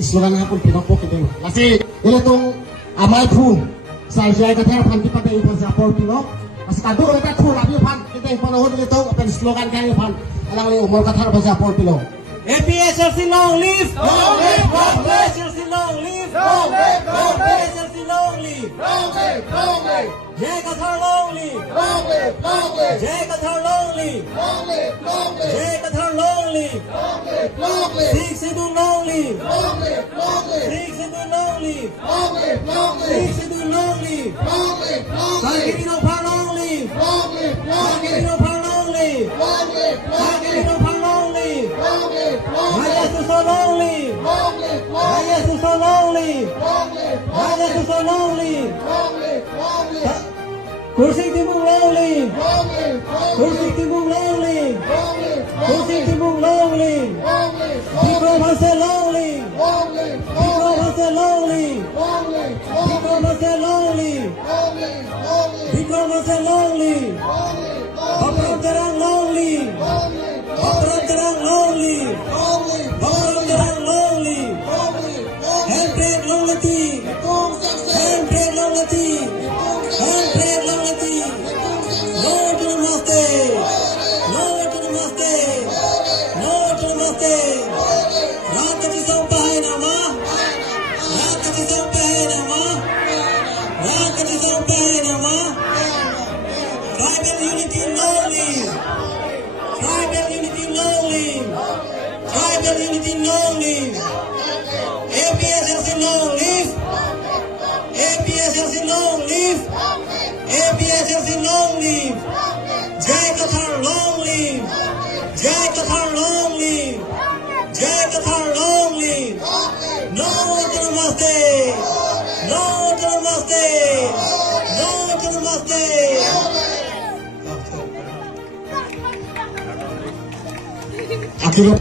slogan nga pun pinapok ito. Kasi ilo tong amay pun sa jay kather pan di patay ipon sa Portino. Kasi kado ito pun abi pan kita yung panahon ito apen slogan kayo pan alang li umur kather pa sa Portino. APSLC long live! Long live! APSLC long live! Long live! APSLC long live! Long live! Long live! Jai Qatar long live! Long live! Long live! Jai Qatar long live! Long live! Long live! Jai Qatar long live! Long live! Long live! Sikh Sidhu long live! Long live! Long live! Sikh Sidhu long live! Long live! Long Sikh live! Sidhu long live! Long live! Long live! Sarkirino Par long live! Long live! Long live! Sarkirino Par long live! Long live! Long live! Sarkirino Par long live! Long live! Long Raja live! Suso long live! Long live! Long Raja live! Suso long live! Long live! Raja Suso long live! Long live! Long live! Kursi Timur long live! Long live! Long Kursi live! Timur long live! Long live! Kursi Timur long live! Long live! Bikram Hasan long live! Long live! Bikram Hasan long live! Long live! Bikram Hasan long live! Long live! Long live! Bikram Hasan long live! Long live! Bapram Terang long live! Long live! Bapram Terang long live! Long live! Bapram Terang long live! Long live! Long live! Handbrake long lati! Kung success! Handbrake long lati! Kung success! Handbrake long lati! Kung success! No to namaste! No to namaste! No to namaste! रात की सोपा है ना माँ रात की सोपा है ना माँ रात की सोपा है ना माँ Tribal unity long live Tribal unity long live Tribal unity long live APSLC long live APSLC long live APSLC long live Jai Qatar long live Jai Qatar long live Jai Qatar long live No to namaste No to namaste No to namaste Akhirnya